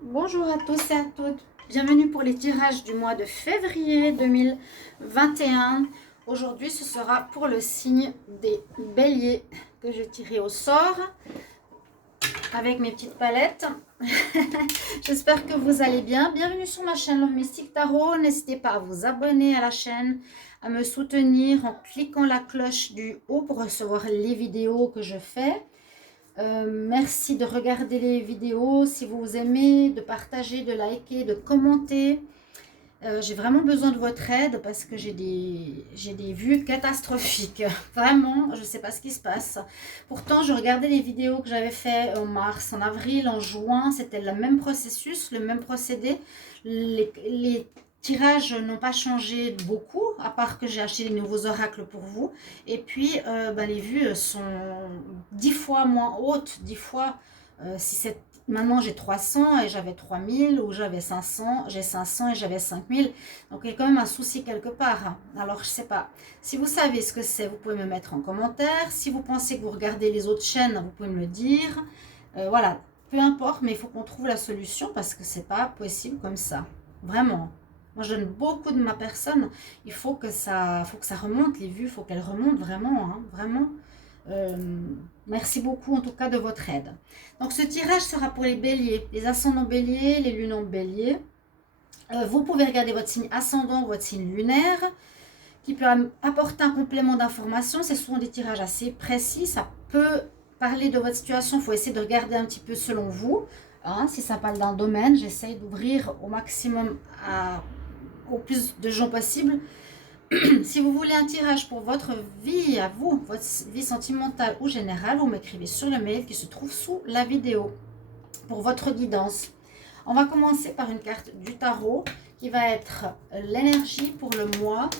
Bonjour à tous et à toutes. Bienvenue pour les tirages du mois de février 2021. Aujourd'hui, ce sera pour le signe des béliers que je tirerai au sort avec mes petites palettes. J'espère que vous allez bien. Bienvenue sur ma chaîne Love Mystique Tarot. N'hésitez pas à vous abonner à la chaîne, à me soutenir en cliquant la cloche du haut pour recevoir les vidéos que je fais. Merci de regarder les vidéos si vous aimez, de partager, de liker, de commenter. J'ai vraiment besoin de votre aide parce que j'ai des vues catastrophiques. Vraiment, je ne sais pas ce qui se passe. Pourtant, je regardais les vidéos que j'avais fait en mars, en avril, en juin. C'était le même processus, le même procédé. Les tirages n'ont pas changé beaucoup, à part que j'ai acheté des nouveaux oracles pour vous. Et puis, les vues sont 10 fois moins hautes, 10 fois, si c'est maintenant j'ai 300 et j'avais 3000, ou j'avais 500, j'ai 500 et j'avais 5000. Donc il y a quand même un souci quelque part. Alors je sais pas. Si vous savez ce que c'est, vous pouvez me mettre en commentaire. Si vous pensez que vous regardez les autres chaînes, vous pouvez me le dire. Voilà, peu importe, mais il faut qu'on trouve la solution parce que c'est pas possible comme ça. Vraiment. Moi je donne beaucoup de ma personne. Il faut que ça remonte, les vues, il faut qu'elles remontent vraiment, hein, vraiment. Euh, Merci beaucoup en tout cas de votre aide. Donc ce tirage sera pour les béliers, les ascendants béliers, les lunes en bélier. Vous pouvez regarder votre signe ascendant, votre signe lunaire, qui peut apporter un complément d'information. C'est souvent des tirages assez précis. Ça peut parler de votre situation. Il faut essayer de regarder un petit peu selon vous. Hein, si ça parle d'un domaine, j'essaye d'ouvrir au maximum au plus de gens possible. Si vous voulez un tirage pour votre vie à vous, votre vie sentimentale ou générale, vous m'écrivez sur le mail qui se trouve sous la vidéo pour votre guidance. On va commencer par une carte du tarot qui va être l'énergie pour le mois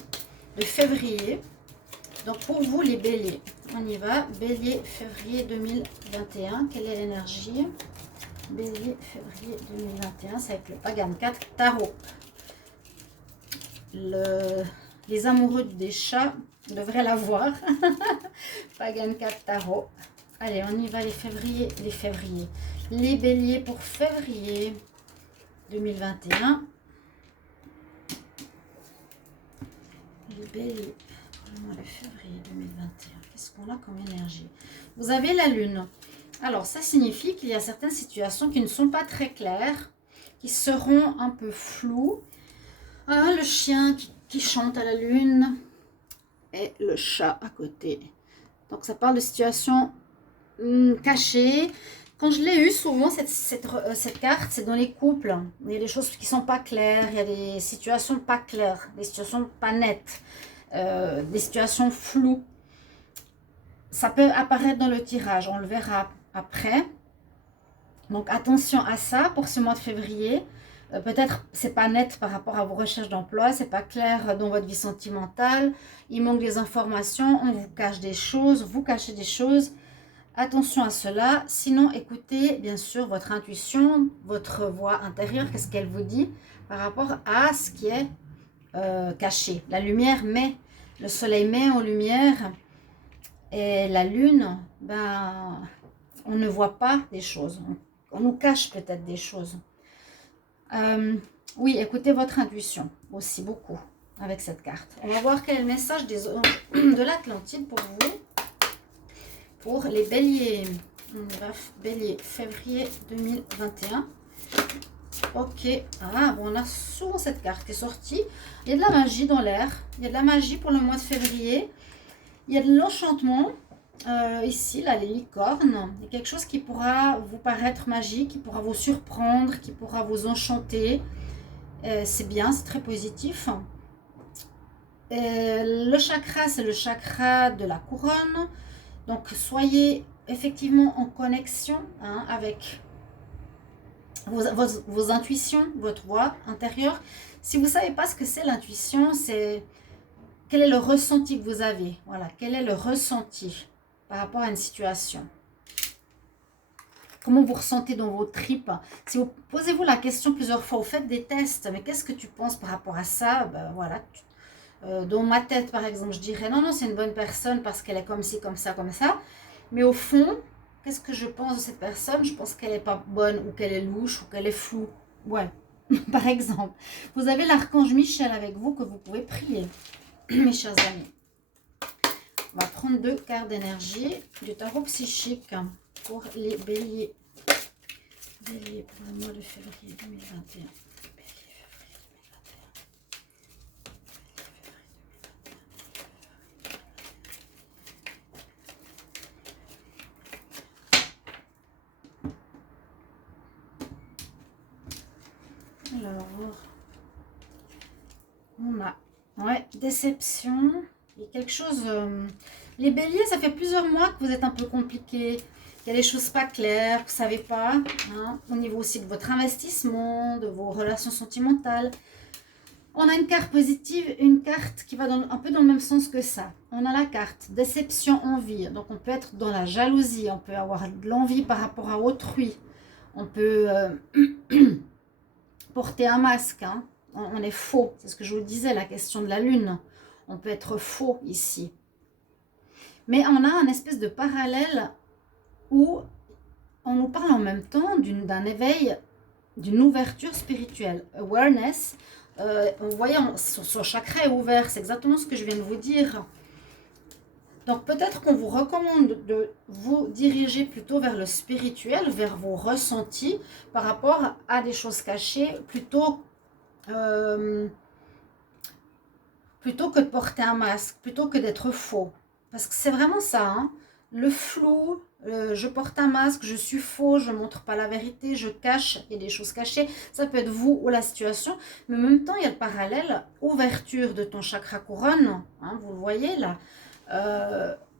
de février. Donc pour vous les béliers, on y va. Bélier, février 2021, quelle est l'énergie? Bélier, février 2021, c'est avec le Pagan 4 tarot. Les amoureux des chats devraient l'avoir. Pagan 4 tarot. Allez, on y va les février. Les béliers pour février 2021. Les béliers pour le mois de février 2021. Qu'est-ce qu'on a comme énergie? Vous avez la lune. Alors, ça signifie qu'il y a certaines situations qui ne sont pas très claires, qui seront un peu floues. Ah, le chien qui chante à la lune et le chat à côté. Donc ça parle de situations cachées. Quand je l'ai eu, souvent cette carte, c'est dans les couples. Il y a des choses qui sont pas claires, il y a des situations pas claires, des situations pas nettes, des situations floues. Ça peut apparaître dans le tirage, on le verra après. Donc attention à ça pour ce mois de février. Peut-être c'est pas net par rapport à vos recherches d'emploi, c'est pas clair dans votre vie sentimentale, il manque des informations, on vous cache des choses, vous cachez des choses. Attention à cela. Sinon, écoutez bien sûr votre intuition, votre voix intérieure, qu'est-ce qu'elle vous dit par rapport à ce qui est caché. La lumière met, le soleil met en lumière et la lune, on ne voit pas des choses. On nous cache peut-être des choses. Oui, écoutez votre intuition aussi beaucoup avec cette carte. On va voir quel est le message de l'Atlantide pour vous. Pour les béliers. On y va, bélier, février 2021. Ok. Ah, bon, on a souvent cette carte qui est sortie. Il y a de la magie dans l'air. Il y a de la magie pour le mois de février. Il y a de l'enchantement. Ici, là, les licornes. Il y a quelque chose qui pourra vous paraître magique, qui pourra vous surprendre, qui pourra vous enchanter. C'est bien, c'est très positif. Le chakra, c'est le chakra de la couronne. Donc, soyez effectivement en connexion avec vos intuitions, votre voix intérieure. Si vous ne savez pas ce que c'est l'intuition, c'est quel est le ressenti que vous avez. Voilà, quel est le ressenti par rapport à une situation. Comment vous ressentez dans vos tripes. Si vous posez-vous la question plusieurs fois, vous faites des tests, mais qu'est-ce que tu penses par rapport à ça? Voilà, dans ma tête, par exemple, je dirais non, c'est une bonne personne parce qu'elle est comme ci, comme ça, comme ça. Mais au fond, qu'est-ce que je pense de cette personne? Je pense qu'elle n'est pas bonne ou qu'elle est louche ou qu'elle est floue. Ouais, par exemple. Vous avez l'archange Michel avec vous que vous pouvez prier, mes chers amis. On va prendre 2 cartes d'énergie du tarot psychique pour les béliers. Bélier pour le mois de février 2021. Alors, on a, ouais, déception et quelque chose. Les béliers, ça fait plusieurs mois que vous êtes un peu compliqués. Il y a des choses pas claires, vous ne savez pas. Hein, au niveau aussi de votre investissement, de vos relations sentimentales. On a une carte positive, une carte qui va un peu dans le même sens que ça. On a la carte déception, envie. Donc, on peut être dans la jalousie, on peut avoir de l'envie par rapport à autrui. On peut porter un masque. Hein. On est faux, c'est ce que je vous disais, la question de la lune. On peut être faux ici. Mais on a un espèce de parallèle où on nous parle en même temps d'un éveil, d'une ouverture spirituelle. Awareness. Vous voyez, son chakra est ouvert, c'est exactement ce que je viens de vous dire. Donc peut-être qu'on vous recommande de vous diriger plutôt vers le spirituel, vers vos ressentis par rapport à des choses cachées, plutôt que de porter un masque, plutôt que d'être faux. Parce que c'est vraiment ça, hein. Le flou, je porte un masque, je suis faux, je ne montre pas la vérité, je cache, il y a des choses cachées. Ça peut être vous ou la situation, mais en même temps, il y a le parallèle, ouverture de ton chakra couronne, hein, vous le voyez là,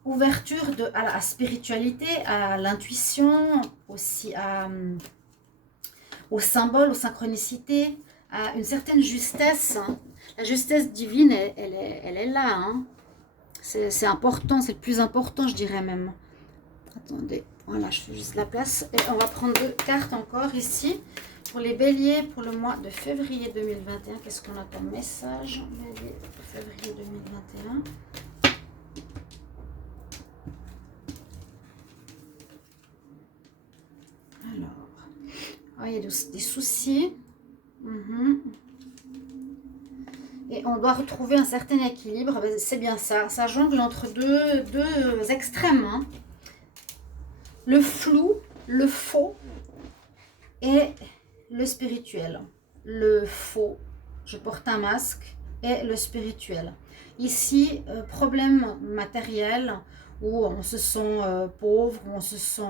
ouverture à la spiritualité, à l'intuition, aussi aux symboles, aux synchronicités, à une certaine justesse. Hein. La justesse divine, elle est là. Hein. C'est important, c'est le plus important, je dirais même. Attendez, voilà, je fais juste la place. Et on va prendre 2 cartes encore ici. Pour les béliers, pour le mois de février 2021. Qu'est-ce qu'on a comme message? Bélier, février 2021. Alors, oh, il y a des soucis. Et on doit retrouver un certain équilibre. C'est bien ça. Ça jongle entre deux extrêmes. Hein. Le flou, le faux et le spirituel. Le faux, je porte un masque, et le spirituel. Ici, problème matériel, où on se sent pauvre, où on se sent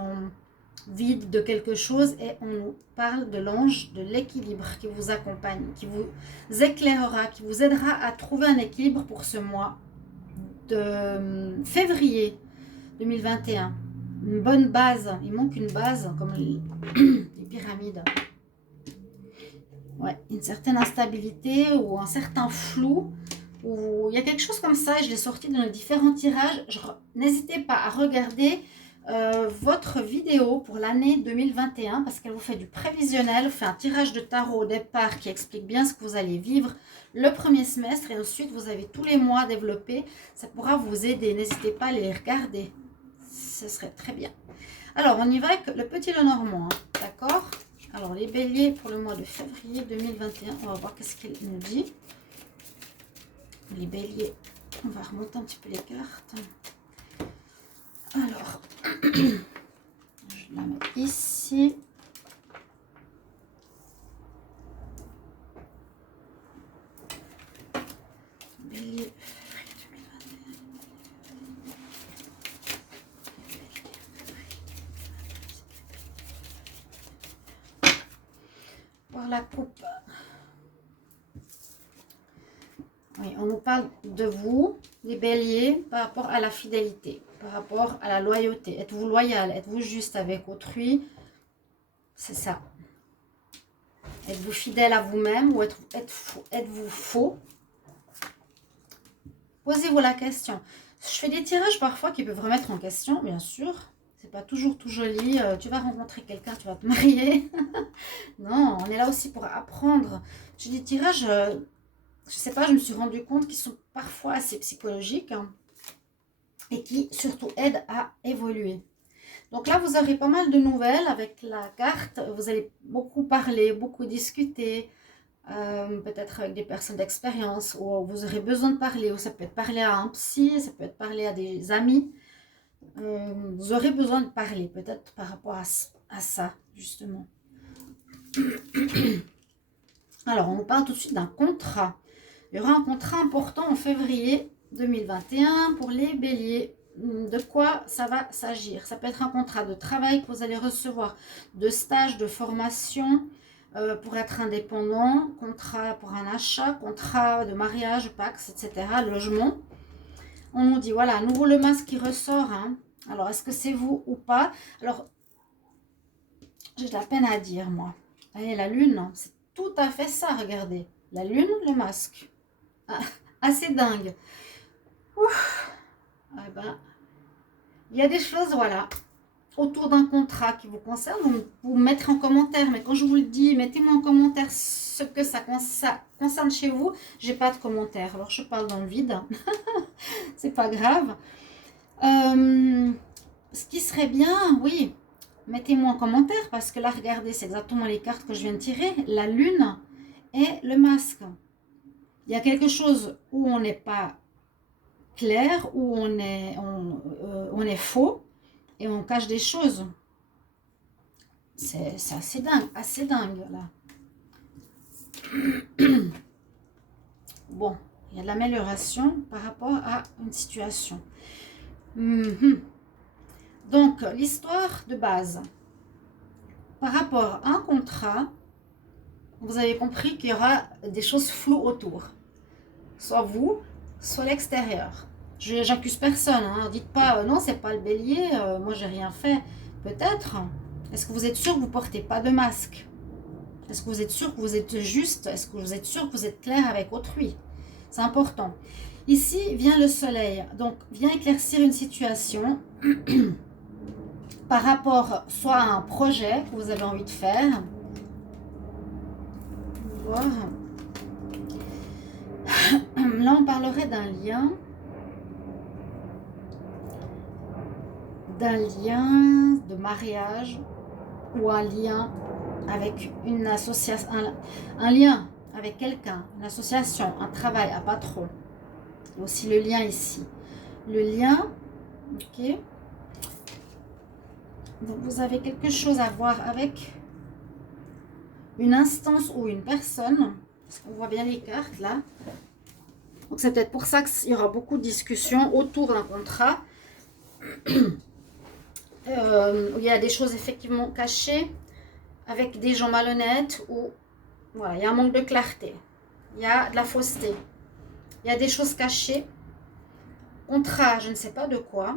vide de quelque chose, et on nous parle de l'ange de l'équilibre qui vous accompagne, qui vous éclairera, qui vous aidera à trouver un équilibre pour ce mois de février 2021. Une bonne base, il manque une base comme les pyramides. Ouais, une certaine instabilité ou un certain flou, ou il y a quelque chose comme ça, je l'ai sorti dans les différents tirages. N'hésitez pas à regarder votre vidéo pour l'année 2021 parce qu'elle vous fait du prévisionnel, vous fait un tirage de tarot au départ qui explique bien ce que vous allez vivre le premier semestre et ensuite vous avez tous les mois développés. Ça pourra vous aider, n'hésitez pas à les regarder, ce serait très bien. Alors on y va avec le petit Lenormand, hein, d'accord? Alors les béliers pour le mois de février 2021, on va voir qu'est-ce qu'il nous dit. Les béliers, on va remonter un petit peu les cartes. Alors, je la mets ici. Bélier, février 2021. Voir la coupe. Oui, on nous parle de vous, les béliers, par rapport à la fidélité, par rapport à la loyauté. Êtes-vous loyal? Êtes-vous juste avec autrui? C'est ça. Êtes-vous fidèle à vous-même ou êtes-vous faux? Posez-vous la question. Je fais des tirages parfois qui peuvent remettre en question, bien sûr. C'est pas toujours tout joli. Tu vas rencontrer quelqu'un, tu vas te marier. Non, on est là aussi pour apprendre. J'ai des tirages... je sais pas, je me suis rendu compte qu'ils sont parfois assez psychologiques hein, et qui surtout aident à évoluer. Donc là, vous aurez pas mal de nouvelles avec la carte. Vous allez beaucoup parler, beaucoup discuter, peut-être avec des personnes d'expérience, ou vous aurez besoin de parler, ou ça peut être parler à un psy, ça peut être parler à des amis. Vous aurez besoin de parler, peut-être par rapport à ça, justement. Alors, on nous parle tout de suite d'un contrat. Il y aura un contrat important en février 2021 pour les béliers. De quoi ça va s'agir? Ça peut être un contrat de travail que vous allez recevoir, de stage, de formation, pour être indépendant, contrat pour un achat, contrat de mariage, Pax, etc., logement. On nous dit, voilà, à nouveau le masque qui ressort. Hein. Alors, est-ce que c'est vous ou pas? Alors, j'ai de la peine à dire, moi. Allez, la lune, c'est tout à fait ça, regardez. La lune, le masque. Ah, assez dingue. Ouf. Eh ben, il y a des choses, voilà, autour d'un contrat qui vous concerne. Vous mettrez en commentaire, mais quand je vous le dis, mettez-moi en commentaire ce que ça concerne chez vous. J'ai pas de commentaire, alors je parle dans le vide. C'est pas grave. Ce qui serait bien, oui, mettez-moi en commentaire, parce que là, regardez, c'est exactement les cartes que je viens de tirer. La lune et le masque. Il y a quelque chose où on n'est pas clair, où on est faux, et on cache des choses. C'est assez dingue, là. Bon, il y a de l'amélioration par rapport à une situation. Donc, l'histoire de base. Par rapport à un contrat, vous avez compris qu'il y aura des choses floues autour. Soit vous, soit l'extérieur. J'accuse personne. Hein. Dites pas, non, c'est pas le bélier, moi j'ai rien fait. Peut-être. Est-ce que vous êtes sûr que vous ne portez pas de masque? Est-ce que vous êtes sûr que vous êtes juste? Est-ce que vous êtes sûr que vous êtes clair avec autrui? C'est important. Ici vient le soleil. Donc, vient éclaircir une situation par rapport soit à un projet que vous avez envie de faire. Voir. Là, on parlerait d'un lien. De mariage ou un lien avec une association, un lien avec quelqu'un, une association, un travail, un patron. Il y a aussi le lien ici. Le lien, ok. Donc vous avez quelque chose à voir avec une instance ou une personne. Parce qu'on voit bien les cartes là. Donc c'est peut-être pour ça qu'il y aura beaucoup de discussions autour d'un contrat. Où il y a des choses effectivement cachées avec des gens malhonnêtes, ou voilà, il y a un manque de clarté, il y a de la fausseté, il y a des choses cachées, contrat, je ne sais pas de quoi,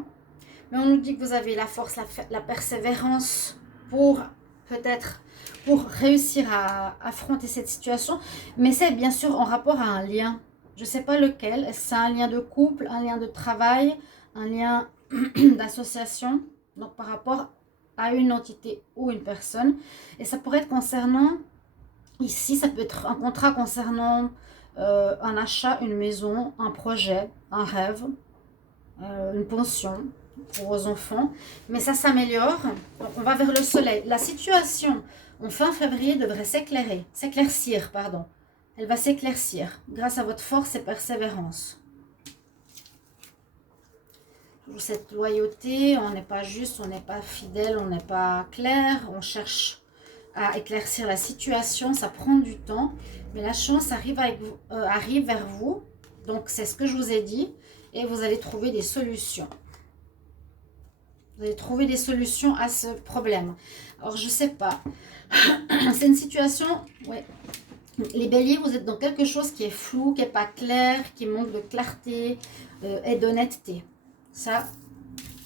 mais on nous dit que vous avez la force, la persévérance pour peut-être pour réussir à affronter cette situation, mais c'est bien sûr en rapport à un lien. Je ne sais pas lequel, est-ce que c'est un lien de couple, un lien de travail, un lien d'association, donc par rapport à une entité ou une personne. Et ça pourrait être concernant, ici ça peut être un contrat concernant un achat, une maison, un projet, un rêve, une pension pour vos enfants. Mais ça s'améliore, donc on va vers le soleil. La situation en fin février devrait s'éclaircir, pardon. Elle va s'éclaircir grâce à votre force et persévérance. Cette loyauté, on n'est pas juste, on n'est pas fidèle, on n'est pas clair, on cherche à éclaircir la situation, ça prend du temps, mais la chance arrive vers vous, donc c'est ce que je vous ai dit, et vous allez trouver des solutions. Vous allez trouver des solutions à ce problème. Alors, je ne sais pas, c'est une situation, ouais. Les béliers, vous êtes dans quelque chose qui est flou, qui n'est pas clair, qui manque de clarté et d'honnêteté. Ça,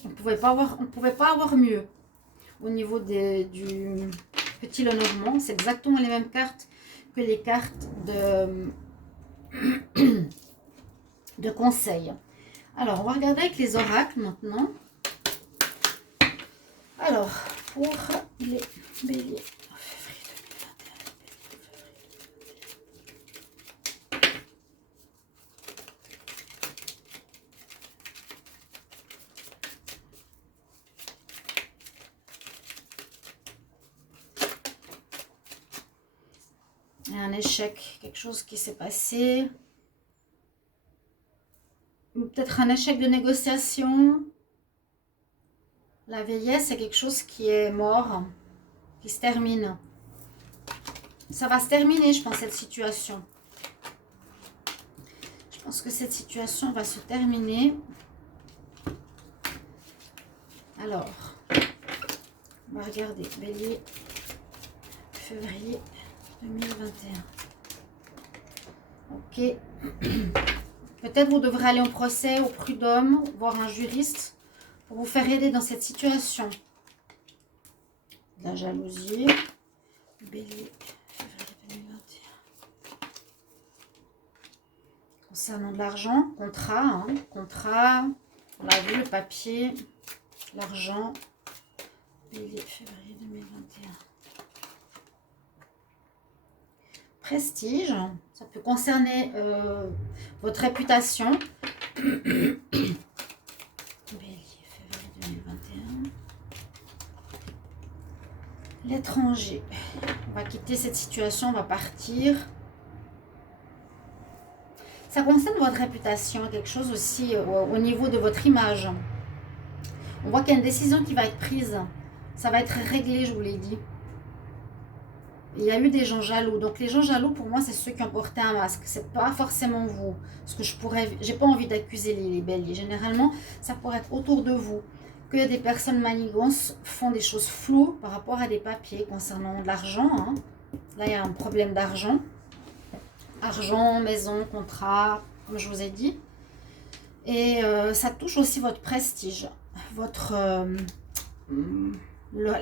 on ne pouvait pas avoir mieux au niveau du petit Lenormand. C'est exactement les mêmes cartes que les cartes de conseil. Alors, on va regarder avec les oracles maintenant. Alors, pour les béliers. Un échec, quelque chose qui s'est passé. Ou peut-être un échec de négociation. La vieillesse, c'est quelque chose qui est mort, qui se termine. Ça va se terminer, je pense, cette situation. Je pense que cette situation va se terminer. Alors, on va regarder. Bélier, février 2021. Ok. Peut-être vous devrez aller en procès au prud'homme, voir un juriste pour vous faire aider dans cette situation. De la jalousie. Bélier, février 2021. Concernant de l'argent, contrat, hein, contrat, on l'a vu, le papier, l'argent. Bélier, février 2021. Prestige, ça peut concerner votre réputation. Bélier, février 2021. L'étranger, on va quitter cette situation, on va partir. Ça concerne votre réputation, quelque chose aussi au niveau de votre image. On voit qu'il y a une décision qui va être prise. Ça va être réglé, je vous l'ai dit. Il y a eu des gens jaloux. Donc les gens jaloux, pour moi, c'est ceux qui ont porté un masque. C'est pas forcément vous. Parce que j'ai pas envie d'accuser les béliers. Généralement, ça pourrait être autour de vous. Que des personnes manigances font des choses floues par rapport à des papiers concernant de l'argent. Hein. Là, il y a un problème d'argent. Argent, maison, contrat, comme je vous ai dit. Et ça touche aussi votre prestige. Votre... le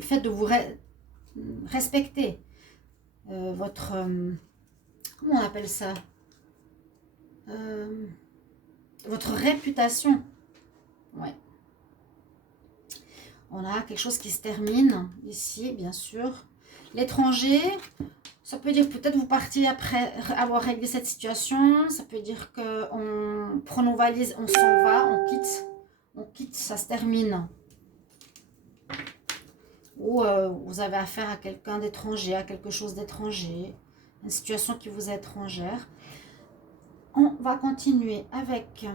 fait de vous respecter. Votre... comment on appelle ça, votre réputation. Ouais. On a quelque chose qui se termine ici, bien sûr. L'étranger, ça peut dire peut-être vous partiez après avoir réglé cette situation. Ça peut dire qu'on prend nos valises, on s'en va, on quitte, ça se termine. Ou vous avez affaire à quelqu'un d'étranger, à quelque chose d'étranger, une situation qui vous est étrangère. On va continuer avec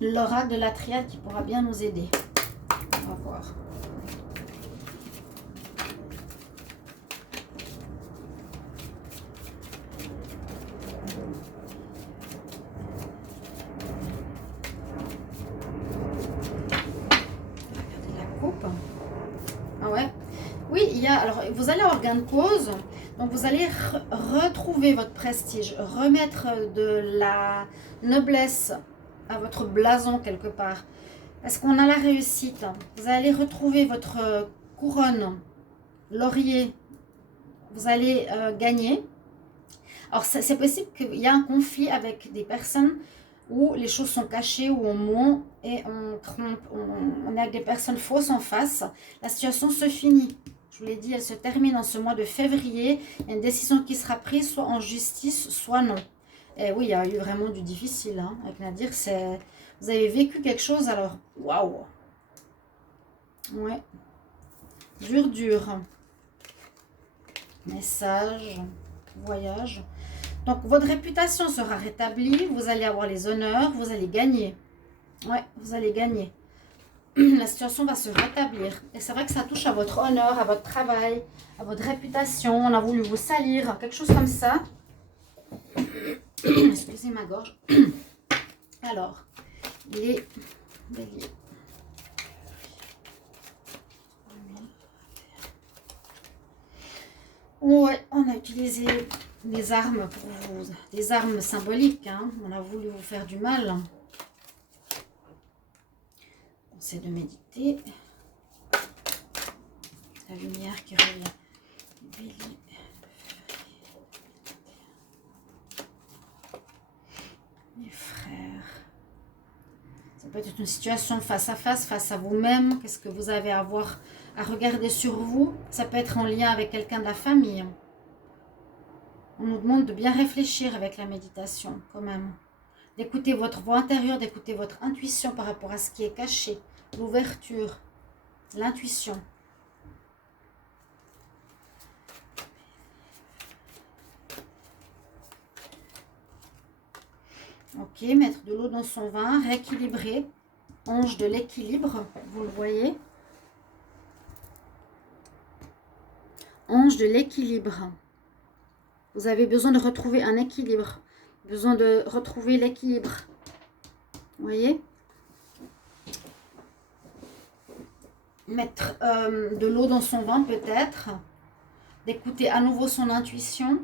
l'oracle de la triade qui pourra bien nous aider. On va voir. Regardez la coupe. Ah ouais. Oui, il y a. Alors, vous allez avoir gain de cause. Donc, vous allez retrouver votre prestige, remettre de la noblesse à votre blason quelque part. Parce qu'on a la réussite. Vous allez retrouver votre couronne, laurier. Vous allez gagner. Alors, c'est possible qu'il y ait un conflit avec des personnes où les choses sont cachées, où on ment et on trompe, on est avec des personnes fausses en face. La situation se finit. Je vous l'ai dit, elle se termine en ce mois de février. Il y a une décision qui sera prise, soit en justice, soit non. Et oui, il y a eu vraiment du difficile. Hein, avec Nadir, vous avez vécu quelque chose, alors, waouh. Ouais. Dur. Message, voyage. Donc, votre réputation sera rétablie. Vous allez avoir les honneurs. Vous allez gagner. Ouais, vous allez gagner. La situation va se rétablir. Et c'est vrai que ça touche à votre honneur, à votre travail, à votre réputation. On a voulu vous salir, quelque chose comme ça. Excusez ma gorge. Alors, les béliers. Ouais, on a utilisé des armes pour vous, des armes symboliques. Hein. On a voulu vous faire du mal. C'est de méditer. La lumière qui revient. Bélier. Les frères. Ça peut être une situation face à vous-même. Qu'est-ce que vous avez à voir, à regarder sur vous. Ça peut être en lien avec quelqu'un de la famille. On nous demande de bien réfléchir avec la méditation, quand même. D'écouter votre voix intérieure, d'écouter votre intuition par rapport à ce qui est caché. L'ouverture, l'intuition. Ok, mettre de l'eau dans son vin, rééquilibrer. Ange de l'équilibre, vous le voyez. Ange de l'équilibre. Vous avez besoin de retrouver un équilibre. Besoin de retrouver l'équilibre. Vous voyez? Mettre de l'eau dans son vin peut-être. D'écouter à nouveau son intuition.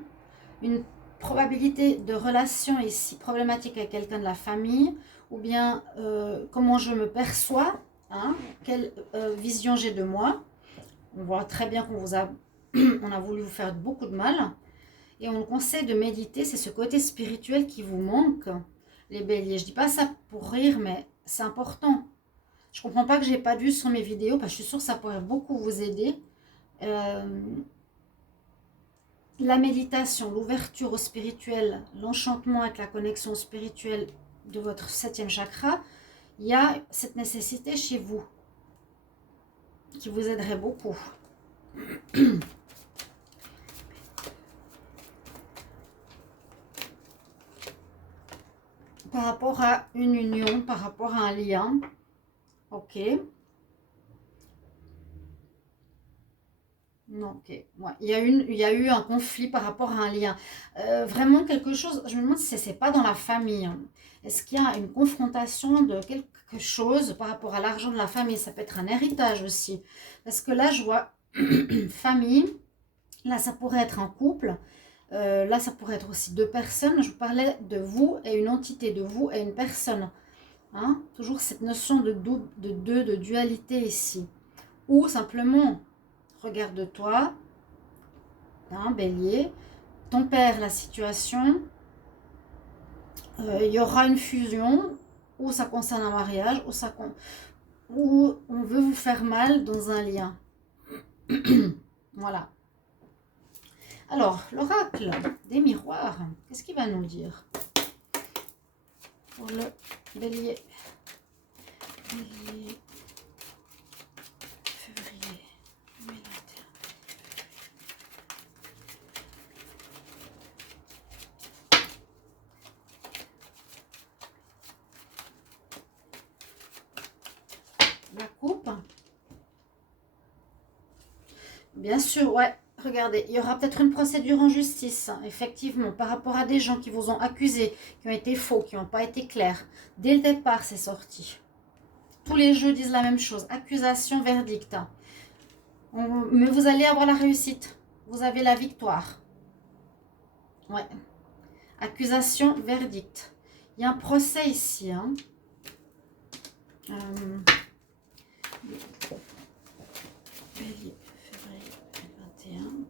Une probabilité de relation ici problématique avec quelqu'un de la famille. Ou bien comment je me perçois. Hein, quelle vision j'ai de moi. On voit très bien qu'on vous a... on a voulu vous faire beaucoup de mal. Et on vous conseille de méditer. C'est ce côté spirituel qui vous manque, les béliers. Je ne dis pas ça pour rire, mais c'est important. Je ne comprends pas que je n'ai pas vu sur mes vidéos, parce que je suis sûre que ça pourrait beaucoup vous aider. La méditation, l'ouverture au spirituel, l'enchantement avec la connexion spirituelle de votre 7e chakra, il y a cette nécessité chez vous qui vous aiderait beaucoup. Par rapport à une union, par rapport à un lien. Ok. Non, ok. Ouais. Il y a eu un conflit par rapport à un lien. Vraiment quelque chose, je me demande si ce n'est pas dans la famille. Est-ce qu'il y a une confrontation de quelque chose par rapport à l'argent de la famille? Ça peut être un héritage aussi. Parce que là, je vois famille. Là, ça pourrait être un couple. Là, ça pourrait être aussi 2 personnes. Je vous parlais de vous et une entité, de vous et une personne. Hein? Toujours cette notion de deux, de dualité ici. Ou simplement, regarde-toi, hein, bélier, ton père, la situation, il y aura une fusion, ou ça concerne un mariage, ou on veut vous faire mal dans un lien. Voilà. Alors, l'oracle des miroirs, qu'est-ce qu'il va nous dire pour le bélier? Bélier, février 2021. La coupe. Bien sûr, ouais. Regardez, il y aura peut-être une procédure en justice, hein, effectivement, par rapport à des gens qui vous ont accusé, qui ont été faux, qui n'ont pas été clairs. Dès le départ, c'est sorti. Tous les jeux disent la même chose. Accusation, verdict. Mais vous allez avoir la réussite. Vous avez la victoire. Ouais. Accusation, verdict. Il y a un procès ici. Hein. Février 2021.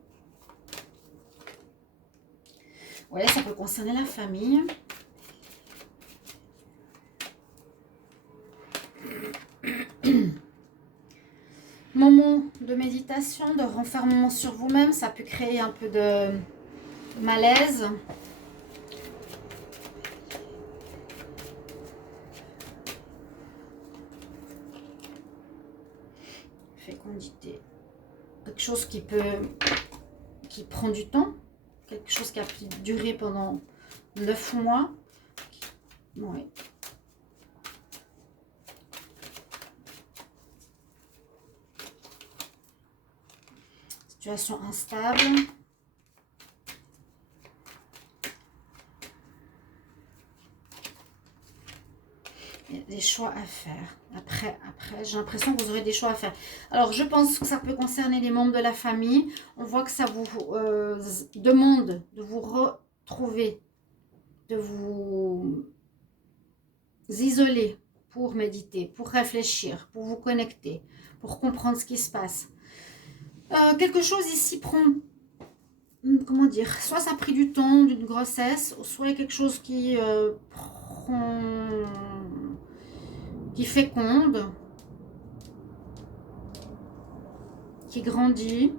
Ouais, ça peut concerner la famille. Moment de méditation, de renfermement sur vous-même, ça peut créer un peu de malaise. Fécondité. Quelque chose qui prend du temps. Quelque chose qui a pu durer pendant 9 mois. Oui. Situation instable. Il y a des choix à faire. Après j'ai l'impression que vous aurez des choix à faire. Alors, je pense que ça peut concerner les membres de la famille. On voit que ça vous demande de vous retrouver, de vous isoler pour méditer, pour réfléchir, pour vous connecter, pour comprendre ce qui se passe. Quelque chose ici prend, comment dire, soit ça a pris du temps d'une grossesse, soit il y a quelque chose qui qui féconde, qui grandit,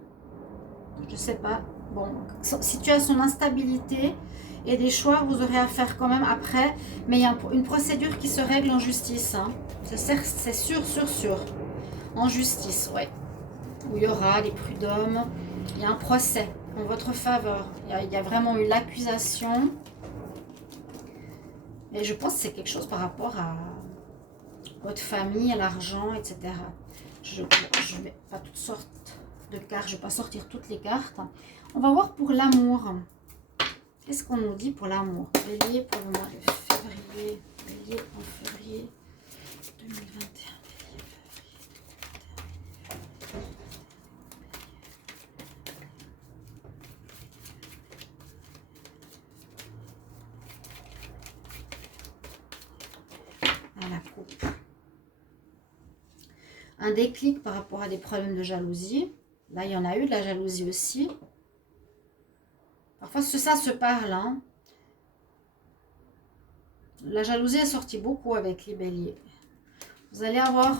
je sais pas. Bon, situation d'instabilité et des choix que vous aurez à faire quand même après, mais il y a une procédure qui se règle en justice. Hein. C'est sûr. En justice, ouais. Où il y aura des prud'hommes, il y a un procès en votre faveur. Il y a vraiment eu l'accusation. Et je pense que c'est quelque chose par rapport à votre famille, à l'argent, etc. Je vais pas toutes sortes de cartes, je ne vais pas sortir toutes les cartes. On va voir pour l'amour. Qu'est-ce qu'on nous dit pour l'amour? Bélier pour le mois de février. Bélier en février 2021. À la coupe. Un déclic par rapport à des problèmes de jalousie. Là, il y en a eu de la jalousie aussi. Parfois, ça se parle. Hein. La jalousie est sortie beaucoup avec les béliers. Vous allez avoir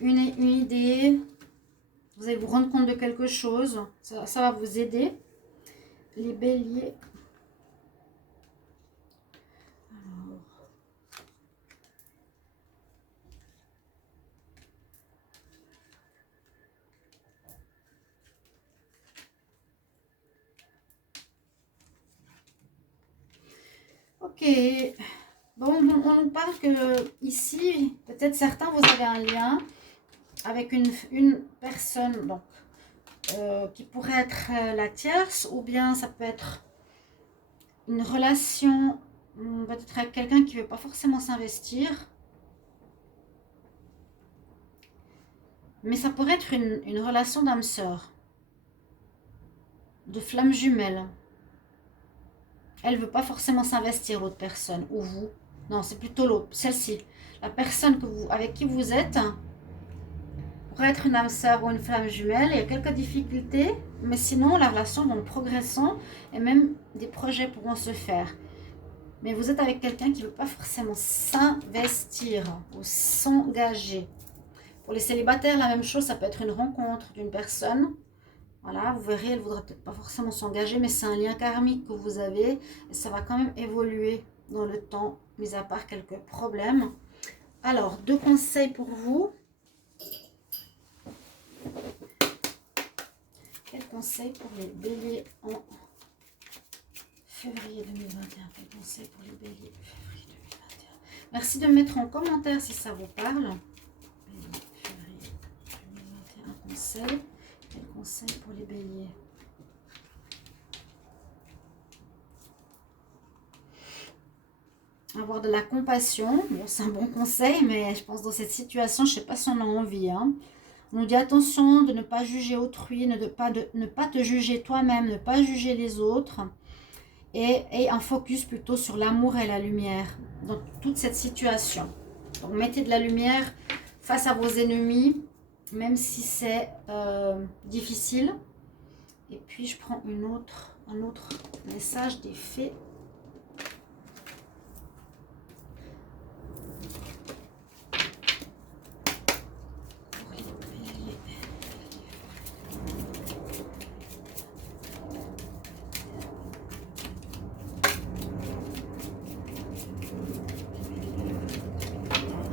une idée. Vous allez vous rendre compte de quelque chose. Ça va vous aider. Les béliers. Alors. Ok. Bon, on nous parle que ici, peut-être certains, vous avez un lien avec une personne donc, qui pourrait être la tierce, ou bien ça peut être une relation peut-être avec quelqu'un qui ne veut pas forcément s'investir. Mais ça pourrait être une relation d'âme-sœur, de flamme jumelle. Elle ne veut pas forcément s'investir, l'autre personne, ou vous. Non, c'est plutôt l'autre, celle-ci. La personne avec qui vous êtes pourrait être une âme sœur ou une flamme jumelle. Il y a quelques difficultés, mais sinon, la relation va progressant et même des projets pourront se faire. Mais vous êtes avec quelqu'un qui ne veut pas forcément s'investir ou s'engager. Pour les célibataires, la même chose, ça peut être une rencontre d'une personne. Voilà, vous verrez, elle ne voudra peut-être pas forcément s'engager, mais c'est un lien karmique que vous avez. Et ça va quand même évoluer dans le temps, mis à part quelques problèmes. Alors, 2 conseils pour vous. Quel conseil pour les béliers en février 2021? Quel conseil pour les béliers février 2021? Merci de me mettre en commentaire si ça vous parle. Bélier, février 2021, conseil. Quel conseil pour les béliers? Avoir de la compassion. Bon, c'est un bon conseil, mais je pense dans cette situation, je ne sais pas si on a envie. Hein. On nous dit attention de ne pas juger autrui, ne pas te juger toi-même, ne pas juger les autres. Et un focus plutôt sur l'amour et la lumière dans toute cette situation. Donc mettez de la lumière face à vos ennemis, même si c'est difficile. Et puis je prends un autre message des fées.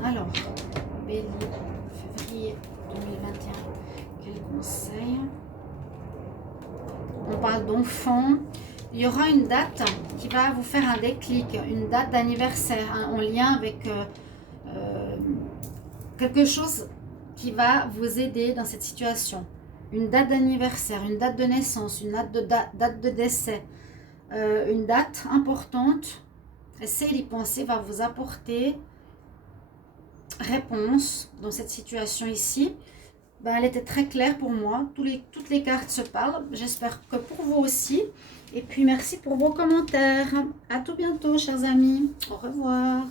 Alors, bélier, février 2021, quel conseil? On parle d'enfant. Il y aura une date qui va vous faire un déclic, une date d'anniversaire hein, en lien avec quelque chose qui va vous aider dans cette situation. Une date d'anniversaire, une date de naissance, une date de décès, une date importante. Essayez d'y penser, va vous apporter réponse dans cette situation ici. Ben, elle était très claire pour moi. Toutes les cartes se parlent. J'espère que pour vous aussi. Et puis merci pour vos commentaires. À tout bientôt, chers amis. Au revoir.